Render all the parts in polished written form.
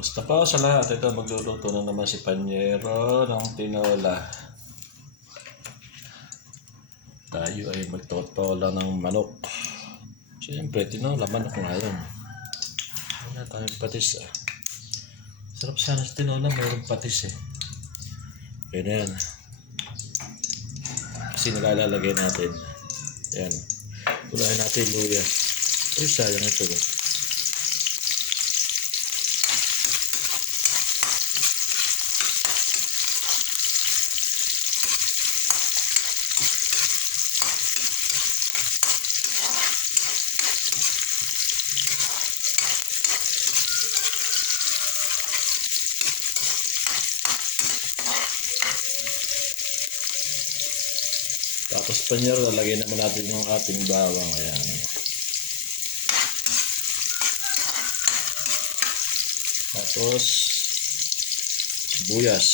Musta po sa lahat? Ito magluluto na naman si Panyero ng tinola. Tayo ay magtotola ng manok. Siyempre, tinola, manok nga yun. Wala tayong patis ah. Sarap sana sa tinola, mayroong patis eh. Yan na yan. Kasi nalalalagay natin. Yan. Ulahin natin luya. Ay, sayang ito ba? Tapos Panyero, lalagyan naman natin yung ating bawang. Ayan. Tapos sibuyas.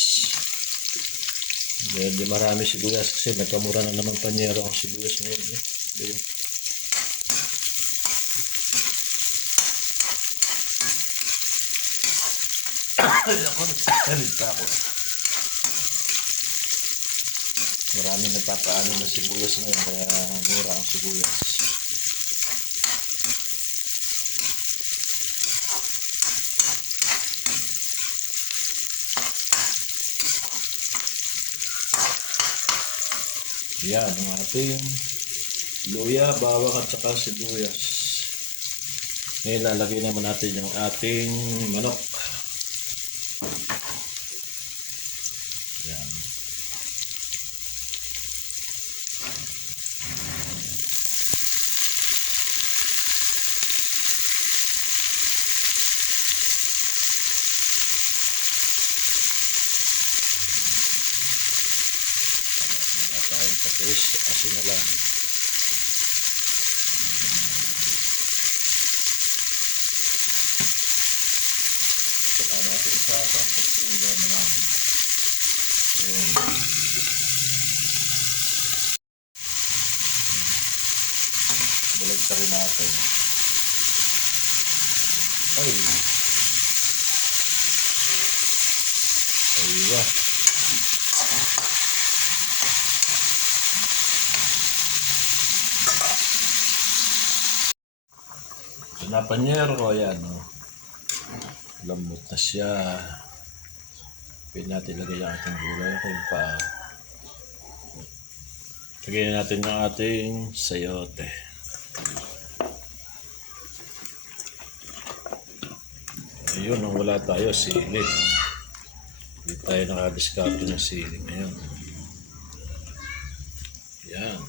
Hindi marami sibuyas kasi nagkamura na naman Panyero ang sibuyas ngayon. Ayan. Ako. Maraming nagpapaano ng sibuyas ngayon kaya mura ang sibuyas. Yan ang ating luya, bawang at saka sibuyas. Ngayon lalagay naman natin yung ating manok. Yan. Wala tayong patis, asin na lang. Saka natin sasangkot sa mga naman. Yun. Bulag sa rin natin. Ay. Aywa. Panyero ko, ayan, oh. Lambot na siya. Pwede natin lagay ang ating gulay. Kaya pa. Lagyan natin ang ating sayote. Ayun, nang wala tayo, sili. Hindi tayo nakadiskarte ng sili ngayon. Yan.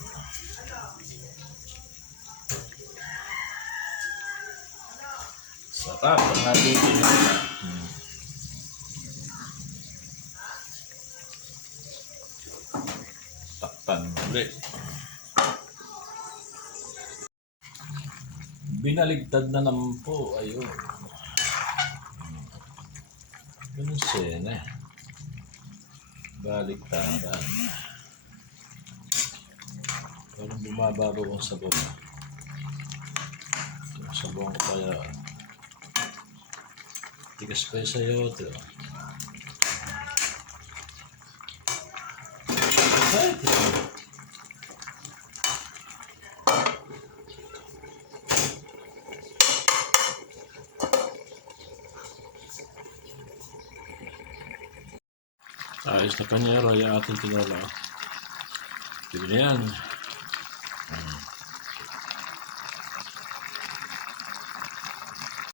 Sarap ang ating tinola. Takpan ulit. Binaligtad na naman po. Ayun. Ganun sena. Baligtadan. Parang bumababaw ang sabon. Yung sabon ko kaya tigas pa yung sayote. Ay! Ayos na Panyero yung ating tinola. Yun yan.